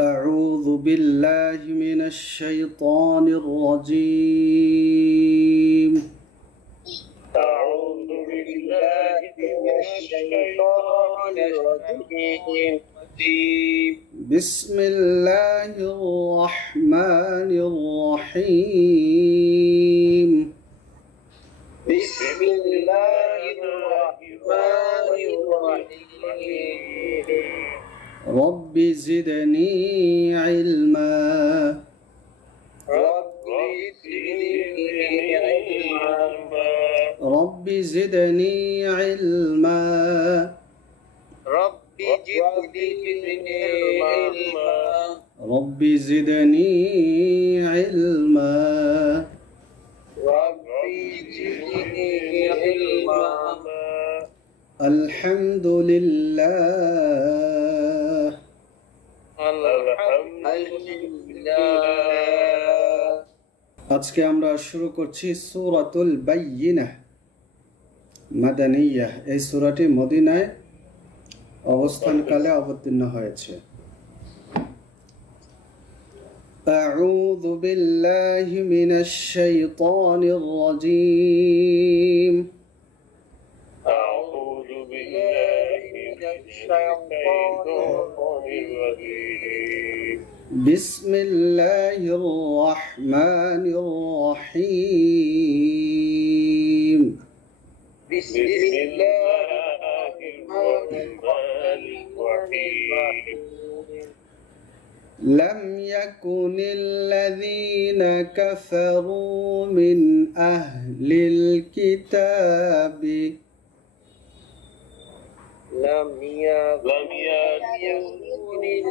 أعوذ بالله من الشيطان الرجيم. أعوذ بالله من الشيطان الرجيم. بسم الله الرحمن الرحيم. بسم الله الرحمن الرحيم. رب زدني علما. رب زدني علما. رب زدني علما. رب زدني علما. رب زدني علما. رب زدني علما. الحمد لله. আলহামদুলিল্লাহ। আজকে আমরা শুরু করছি সূরাতুল বাইয়িনাহ মাদানিয়াহ। এই সূরাটি মদিনায় অবস্থানকালে অবতীর্ণ হয়েছে। أعوذ بالله من الشيطان الرجيم. أعوذ بالله من الشيطان الرجيم. بسم الله الرحمن الرحيم. بسم الله الرحمن الرحيم. لم يكن الذين كفروا من أهل الكتاب لم يكن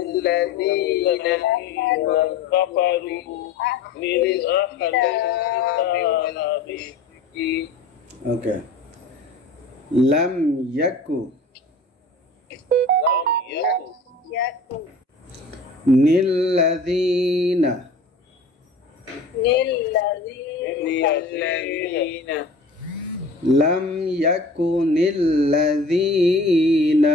الذين كفروا من أهل الكتاب. Okay. لم يكن للذين لم يكن الذين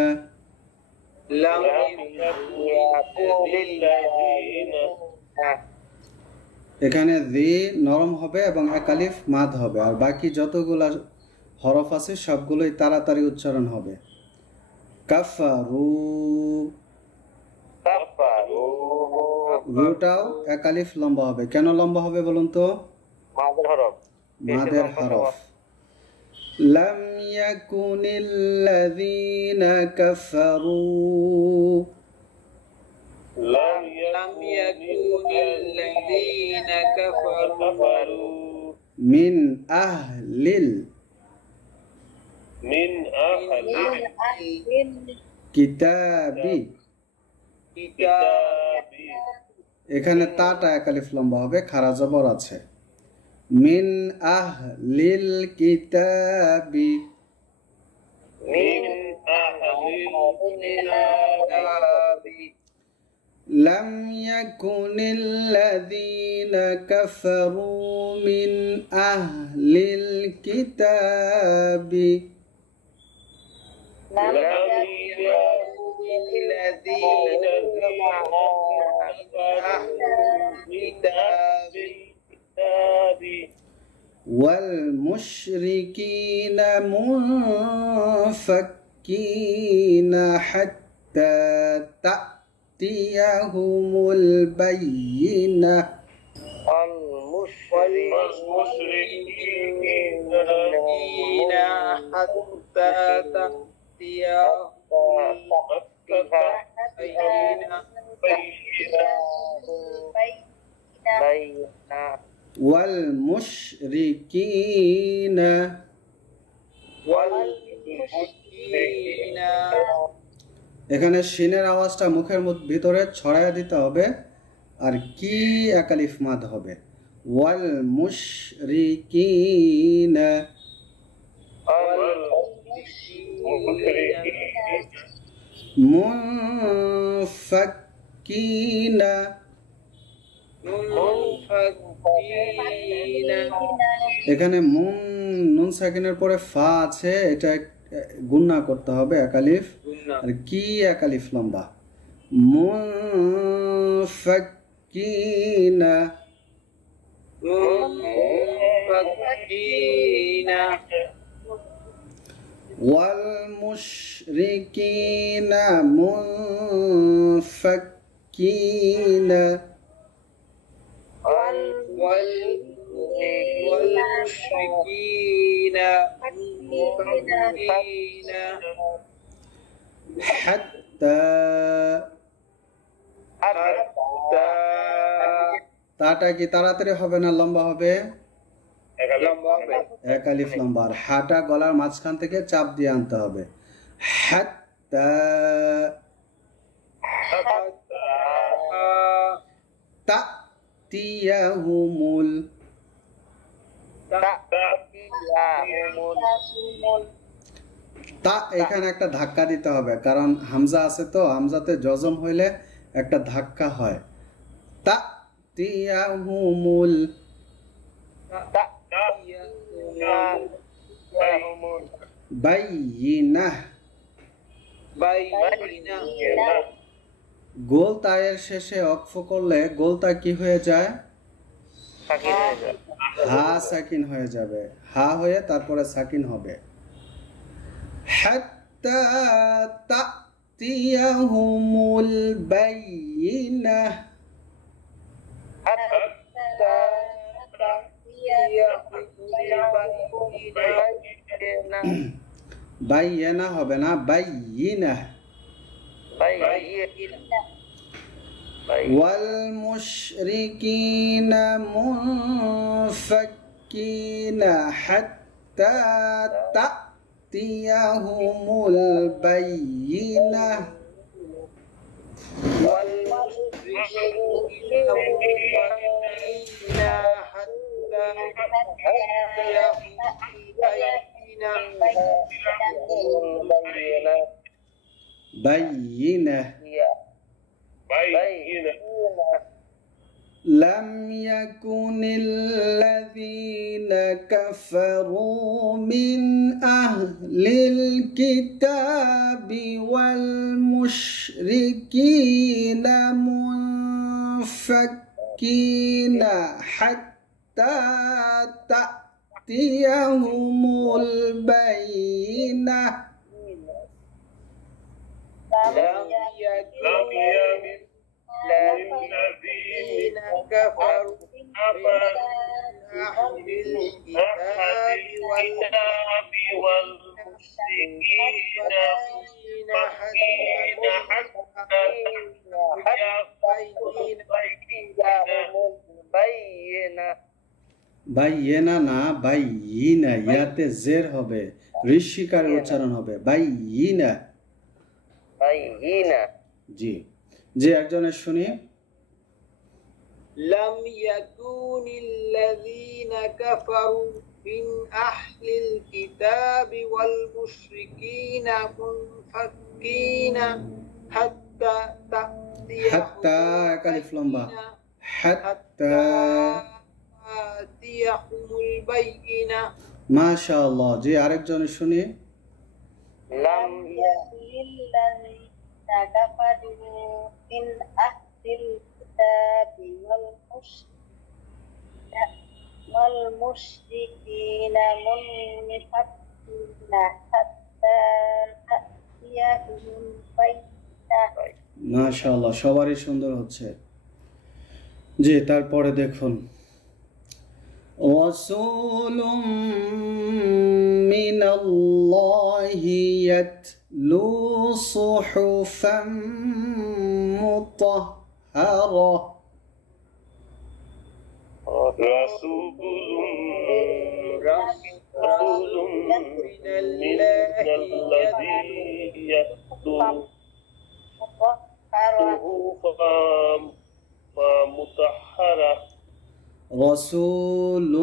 এখানে দি নরম হবে এবং একালিফ মাদ হবে, আর বাকি যতগুলা হরফ আছে সবগুলোই তাড়াতাড়ি উচ্চারণ হবে। কাফারু, রুটাও একালিফ লম্বা হবে। কেন লম্বা হবে বলুন তো? মাদের হরফ। লাম ইয়াকুনিল্লাযীনা কাফারু لم يكن الذين كفروا মিন আহলিল من أهل কিতাবি। الكتاب. এখানে তাটা একালিফ লম্বা হবে, খারা জবর আছে। মিন আহলিল কিতাবি। من أهل الكتاب. لم يكن الذين كفروا من أهل الكتاب لم يكن الذين كفروا والمشركين منفكين حتى تأتيهم البينة. المشركين حتى تأتيهم بينة. والمشركين এখানে শিনের আওয়াজটা মুখের ভিতরে ছড়ায়া দিতে হবে, আর কি একালিফ মাদ হবে। ওয়াল মুশরিকিনা মুনফাক্কিনা। এখানে নুন সাকিনের পরে ফা আছে, এটা গুন্না করতে হবে একালিফ, আর কি একালিফ লম্বা। منفكين منفكين والمشركين منفكين والمشركين منفكين حتى তাটা কি তাড়াতাড়ি হবে না লম্বা হবে? এক আলিফ লম্বা। আর হাটা গলার মাঝখান থেকে চাপ দিয়ে আনতে হবে। হাত্তা তাতিয়াহুমুল তা এখানে একটা ধাক্কা দিতে হবে, কারণ হামজা আছে তো, হামজাতে জজম হইলে একটা ধাক্কা হয়। তাতিয়াহুমুল বাইয়িনাহ গোল তায়ের শেষে অক্ফ করলে গোলতা কি হয়ে যায়? হা সাকিন হয়ে যাবে। হা হয়ে তারপরে সাকিন হবে। হাত্তা তাতিয়াহুমুল বাইয়িনাহ বাইয়িনা হবে না, বাইয়িনাহ। والمشركين منفكين حتى تأتيهم البينة بينة لم يكن الذين كفروا من أهل الكتاب والمشركين منفكين حتى تأتيهم البينة لم يكن الذين كفروا من أهل الكتاب والمشركين حتى বাইয়েনা না, বাইয়িনা। ইয়াতে জের হবে, ঋষিকারের উচ্চারণ হবে বাইয়িনা। জি জি, একজনের শুনি। لم يكن الذين كفروا من أهل الكتاب والمشركين منفكين حتى حتى كالف لمبا حتى تأتيهم البينة ما شاء الله। জি আরেকজনের শুনি। لم يكن الذين كفروا من أهل الكتاب والمشركين منفكين حتى تأتيهم البينة। মাশাআল্লাহ, সবারই সুন্দর হচ্ছে। জি তারপরে দেখুন, রাসূলুম মিনাল্লাহি ইয়াতলু সুহুফাম মুতাহহারা। رسول من الله يتلو صحفا مطهرة رسول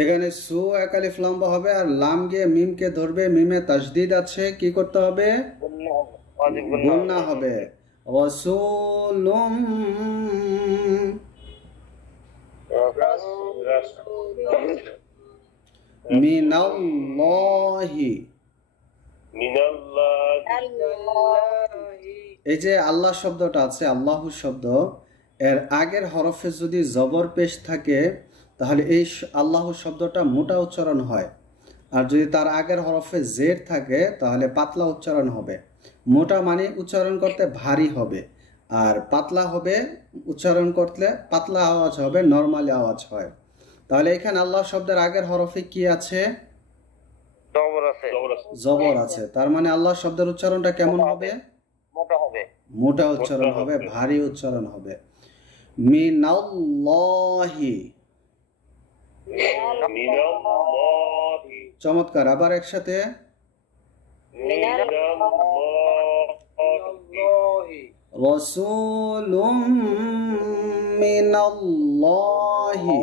এখানে সু এক আলিফ লম্বা হবে আর লাম গিয়ে মিমকে ধরবে। মিমে তাসদিদ আছে, কি করতে হবে? গুণনা হবে। রাসূলুম মিনাল্লাহি। এই যে আল্লাহ শব্দটা আছে, আল্লাহু শব্দ, এর আগের হরফে যদি জবর পেশ থাকে তাহলে এই আল্লাহু শব্দটা মোটা উচ্চারণ হয়, আর যদি তার আগের হরফে জেড থাকে তাহলে পাতলা উচ্চারণ হবে। মোটা মানে উচ্চারণ করতে ভারী হবে, আর পাতলা হবে উচ্চারণ করতে পাতলা আওয়াজ হবে, নর্মালি আওয়াজ হয়। তাহলে এখানে আল্লাহ শব্দের আগের হরফে কি আছে? জবর আছে। তার মানে আল্লাহ শব্দের উচ্চারণটা কেমন হবে? মোটা উচ্চারণ হবে, ভারী উচ্চারণ হবে। মিনাল্লাহি। চমৎকার, আবার একসাথে। রাসূলুম মিনাল্লাহি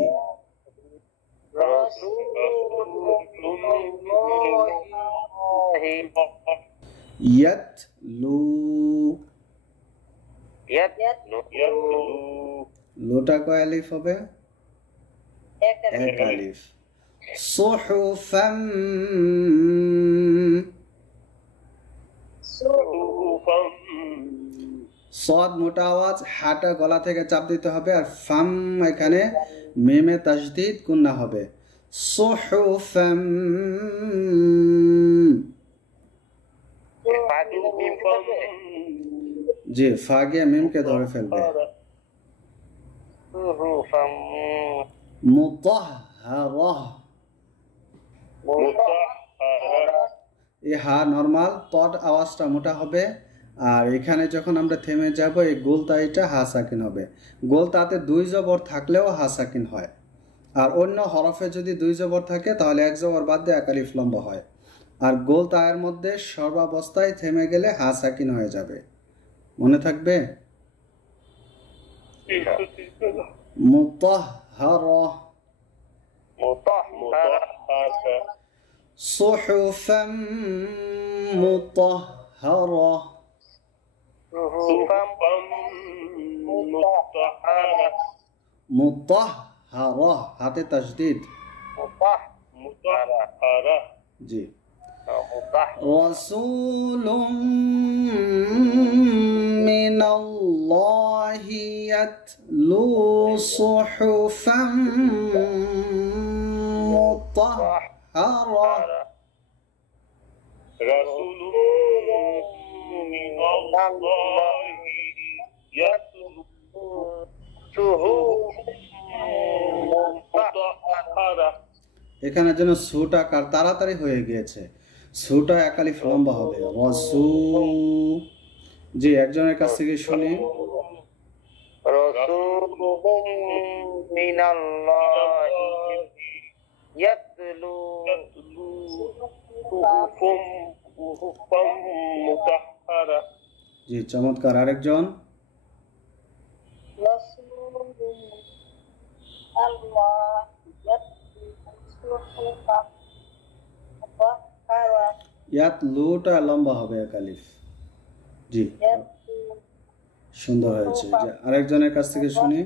ইয়াতলু। লুটা কয় আলিফ হবে? এক আলিফ। সুহুফাম। সদ মোটা আওয়াজ, হাটা গলা থেকে চাপ দিতে হবে, আর ফাম এখানে মিমে তাসদীদ গুন্না হবে। সুহুফাম। জি, ফা গিয়ে মিমকে ধরে ফেলবে। মুতাহহারাহ। এই হা নরমাল, তড আওয়াজটা মোটা হবে, আর এখানে যখন আমরা থেমে যাব এই গোলতাইটা হা সাকিন হবে। গোলতাতে দুই জবর থাকলেও হা সাকিন হয়, আর অন্য হরফে যদি দুই জবর থাকে তাহলে এক জবর বাদ দিয়ে এক আলিফ লম্বা হয়, আর গোলতায়ের মধ্যে সর্বাবস্থায় থেমে গেলে হা সাকিন হয়ে যাবে। মনে থাকবে? মুতাহহারা। সুহুফাম মুতাহহারা। মুতাহহারা, হাতে তাসদীদ। জি। রাসূলুম মিনাল্লাহি ইয়াতলু সুহুফাম মুতাহহারা। এখানে যেন সুটা কার তাড়াতাড়ি হয়ে গিয়েছে, সুটা এক আলিফ লম্বা হবে। রাসূ। জি, একজনের কাছ থেকে শুনি। রাসূলুম মিনাল্লাহি ইয়াতলু সুহুফাম মুতাহহারা। জি, চমৎকার, আরেকজন। ইয়াত লুটা লম্বা হবে এক আলিফ। জি, সুন্দর হয়েছে। যে আরেকজনের কাছ থেকে শুনি।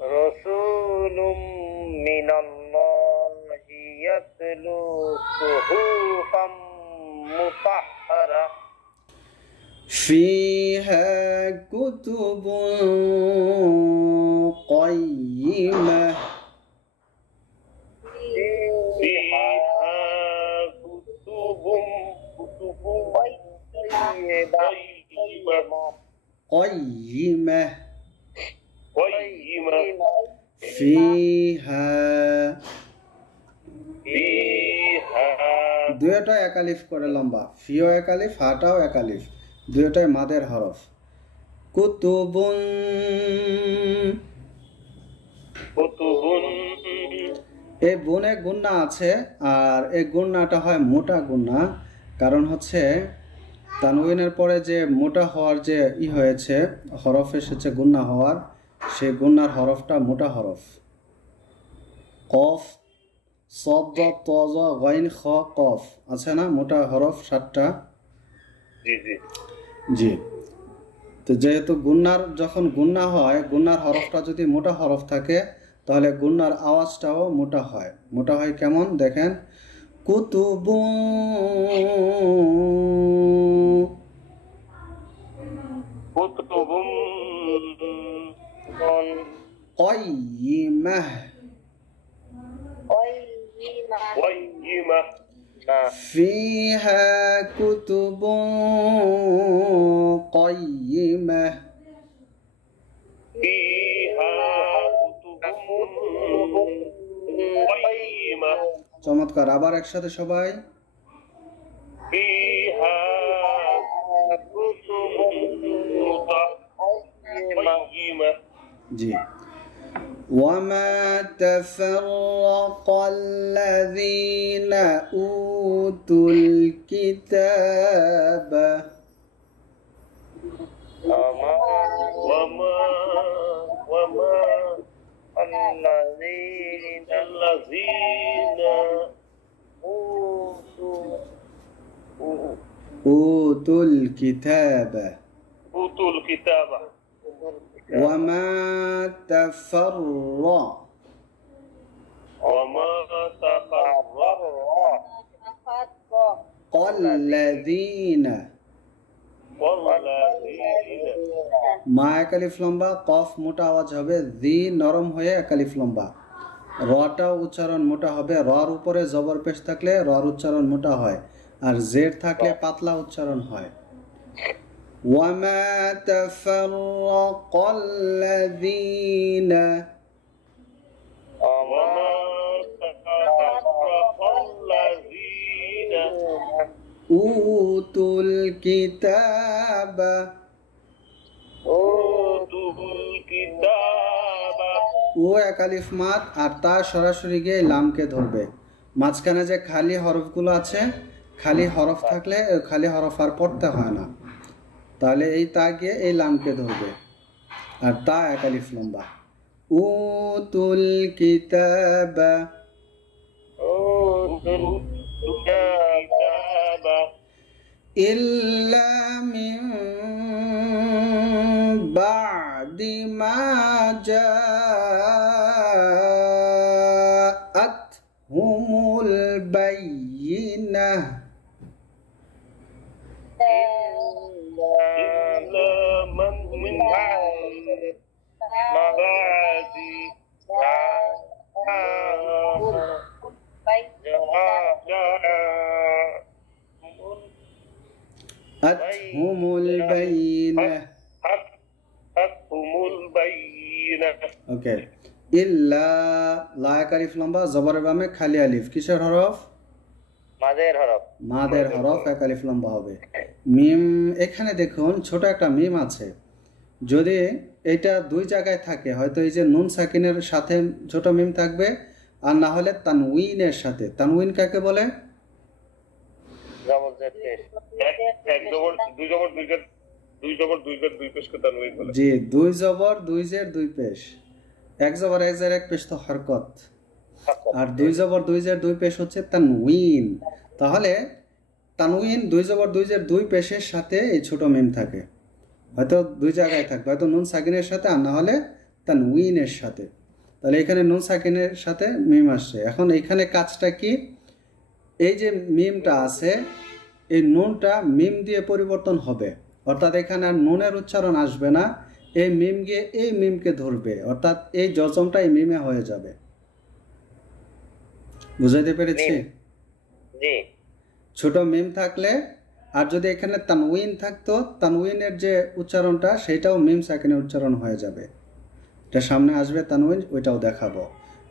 রাসূলুম মিনাল্লাহি ইয়াতলু সুহুফাম মুতাহহারা। ফিহা কুতুবুন কাইয়িমাহ। قيمة فيها দুইটা এক আলিফ করে লম্বা, ফিও এক আলিফ, হাটাও এক আলিফ, দুইটাই মাদের হরফ। কুতুবুন। এই বুনে গুন্না আছে, আর এই গুন্নাটা হয় মোটা গুন্না, কারণ হচ্ছে তানউইনের পরে যে মোটা হওয়ার যে হয়েছে, হরফ এসেছে গুন্না হওয়ার, সেই গুন্নার হরফটা মোটা হরফ। কফ, সদ, তজ, গাইন, খ, কফ আছে না, মোটা হরফ 7টা। জি, তো যেহেতু গুন্নার যখন গুন্না হয়, গুন্নার হরফটা যদি মোটা হরফ থাকে তাহলে গুন্নার আওয়াজটাও মোটা হয়। মোটা হয় কেমন দেখেন, কুতুবুন কুতুবুম কাইয়িমাহ قيمة قيمة ফিহা কুতুবুন কাইয়িমাহ। فيها كتب قيمة চমৎকার, আবার একসাথে সবাই। فيها كتب قيمة জি। وما تفرق الذين أوتوا الكتاب وما الذين أوتوا الكتاب أوتوا الكتاب وما تفرق وما تفرق الذين والذين মা একালিফ লম্বা, কফ মোটা আওয়াজ হবে, দি নরম হয়ে একালিফ লম্বা। রটাও উচ্চারণ মোটা হবে, রর উপরে জবর পেশ থাকলে রর উচ্চারণ মোটা হয়, আর জের থাকলে পাতলা উচ্চারণ হয়। ওয়ামা তাফাররাকা আল্লাযীনা وما تفرق الذين উতুল কিতাব। أوتوا الكتاب ও একালিফ মাদ, আর তা সরাসরি গিয়ে লামকে ধরবে। মাঝখানে যে খালি হরফগুলো আছে, খালি হরফ থাকলে খালি হরফ আর পড়তে হয় না, তাহলে এই তা গিয়ে এই লামকে ধরবে, আর তা একালিফ লম্বা। উতুল কিতাব أوتوا الكتاب ইল্লা মিন বা'দি মা জাআতহুমুল বায়িনাহ। إلا من بعد আতহুমুল বায়িনাহ। حقهم البينة ওকে, ইল্লা লায়াক আলিফ লম্বা, জবরের বামে খালি আলিফ, কিসের হরফ? মাদের হরফ, এক আলিফ লম্বা হবে। মিম, এখানে দেখুন ছোট একটা মিম আছে, যদি এটা দুই জায়গায় থাকে, হয়তো এই যে নুন সাকিনের সাথে ছোট মিম থাকবে, আর না হলে তানউইনের সাথে। তানউইন কাকে বলে? জি, দুই জবর দুই জের দুই পেশ। এক জবর এক জের এক পেশ তো হরকত, আর দুই জবর দুই জের দুই পেশ হচ্ছে তানউইন। তাহলে তানউইন দুই জবর দুই জের দুই পেশের সাথে এই ছোট মিম থাকে, হয়তো দুই জায়গায় থাকবে, হয়তো নুন সাকিনের সাথে আর না হলে তানউইনের সাথে। তাহলে এখানে নুন সাকিনের সাথে মিম আসছে। এখন এখানে কাজটা কি, এই যে মিমটা আছে এই নুনটা মিম দিয়ে পরিবর্তন হবে, অর্থাৎ এখানে আর নুনের উচ্চারণ আসবে না, এই মিম গিয়ে এই মিমকে ধরবে, অর্থাৎ এই জজমটা এই মিমে হয়ে যাবে। বুঝাইতে পেরেছি? ছোট মিম থাকলে, আর যদি এখানে তানউইন থাকতো, তানউইনের যে উচ্চারণটা সেটাও মিম সাকিনের উচ্চারণ হয়ে যাবে। এটা সামনে আসবে তানউইন, ওইটাও দেখাবো।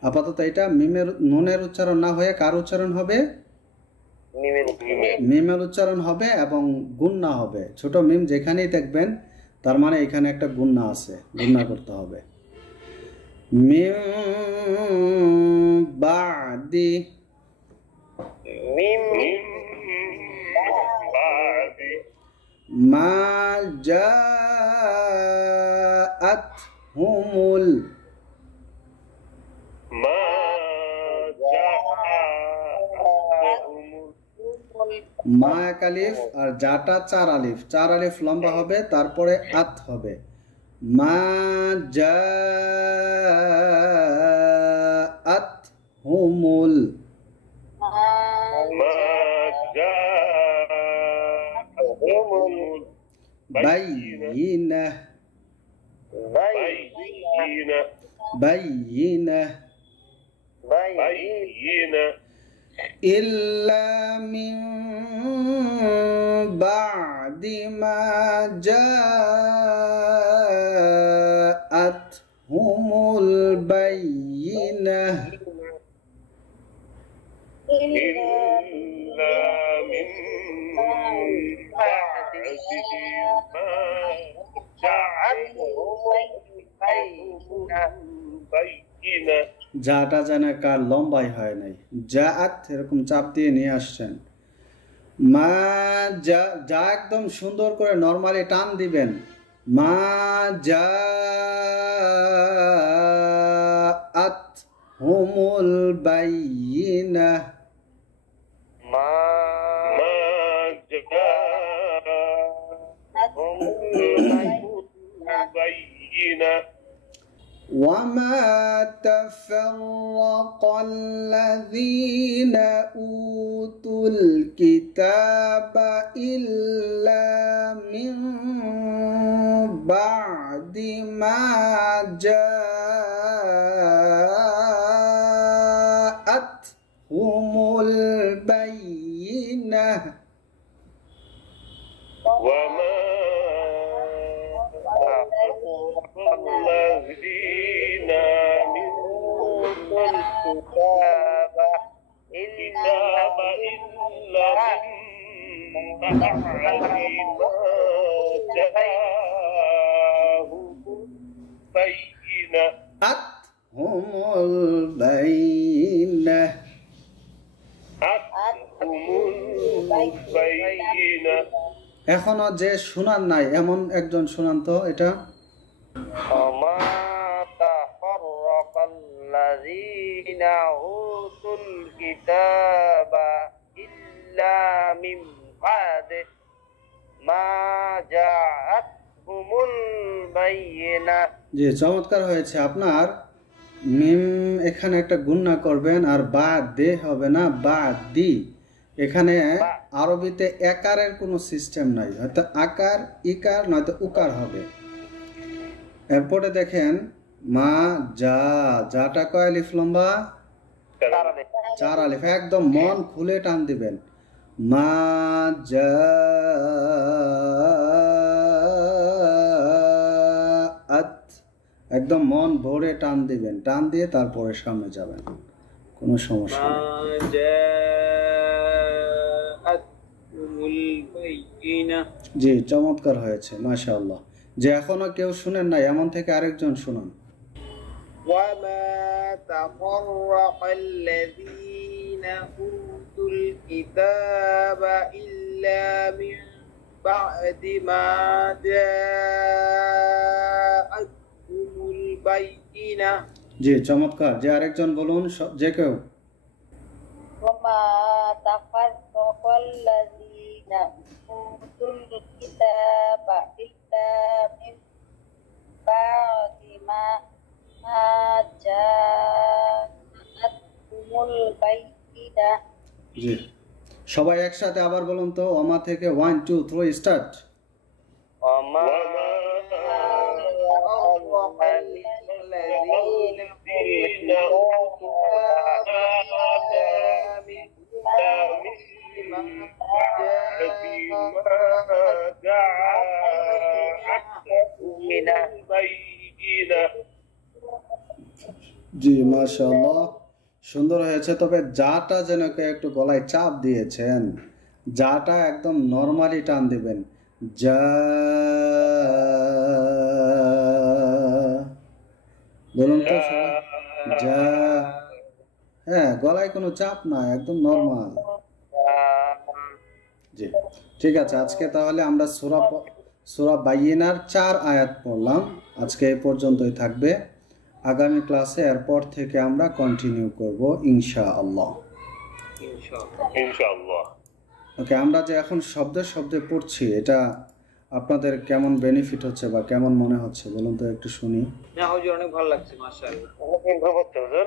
আপাতত এটা মিমের নুনের উচ্চারণ না হয়ে কার উচ্চারণ হবে? মিমের উচ্চারণ হবে এবং গুন্না হবে। ছোট মিম যেখানেই দেখবেন তার মানে এখানে একটা গুন্না আছে, গুন্না করতে হবে। মিম বাদি মা জাআতহুমুল মা এক আলিফ আর জাটা চার আলিফ, চার আলিফ লম্বা হবে, তারপরে আত হবে। মা জাআতহুমুল হুমুল ما جاءهم বাইয়িনাহ بينة বাইয়িনাহ بينة إلا من بعد ما جاءتهم البينة إلا من بعد ما جاءتهم بينة যাটা জানা কার লম্বাই হয় নাই জাআত এরকম চাপ দিয়ে নিয়ে আসছেন মা যা একদম সুন্দর করে নরমালি টান দিবেন মা জাআত হুমুল বাইয়িনাহ ما جاءهم بينة وما تفرق الذين أوتوا الكتاب إلا من بعد ما جاءتهم البينة وما الذين من الكتاب إلا من بعد ما جاءهم بينة هم البينة بينة এখনো যে শোনার নাই এমন একজন শোনান তো এটা وما تفرق الذين أوتوا الكتاب إلا من بعد ما جاءتهم البينة জি চমৎকার হয়েছে আপনার মিম এখানে একটা গুণনা করবেন আর বা দে হবে না বা দি এখানে আরবিতে একারের কোনো সিস্টেম নাই হয়তো আকার ইকার নয়তো উকার হবে এরপরে দেখেন মা যাটা কয় আলিফ লম্বা চার আলিফ একদম মন খুলে টান দিবেন মা জাআত একদম মন ভরে টান দিবেন টান দিয়ে তারপরে সামনে যাবেন কোনো সমস্যা নেই জি চমৎকার হয়েছে মাশাআল্লাহ যে এখনো কেউ শুনেন না এমন থেকে আরেকজন শুনুন وما تفرق الذين أوتوا الكتاب إلا من بعد ما جاءتهم البينة জি চমৎকার যে আরেকজন বলুন যে কেউ وما تفرق الذين أوتوا الكتاب إلا من بعد ما جاءتهم البينة জি সবাই একসাথে আবার বলুন তো ওমা থেকে 1 2 3 স্টার্ট وما تفرق الذين أوتوا الكتاب إلا من জি মাশাআল্লাহ সুন্দর হয়েছে তবে যাটা যেন একটু গলায় চাপ দিয়েছেন যাটা একদম নরমালি টান দিবেন যা বলুন তো যা হ্যাঁ গলায় কোনো চাপ নাই একদম নরমাল জি ঠিক আছে আজকে তাহলে আমরা সূরা বাইয়িনার 4 আয়াত পড়লাম আজকে এই পর্যন্তই থাকবে আগামী ক্লাসে এরপর থেকে আমরা কন্টিনিউ করব ইনশাআল্লাহ ইনশাআল্লাহ ওকে আমরা যে এখন শব্দে পড়ছি এটা আপনাদের কেমন বেনিফিট হচ্ছে বা কেমন মনে হচ্ছে বলুন তো একটু শুনি না হুজুর অনেক ভালো লাগছে মাশাআল্লাহ ইমপ্রুভ হচ্ছে হুজুর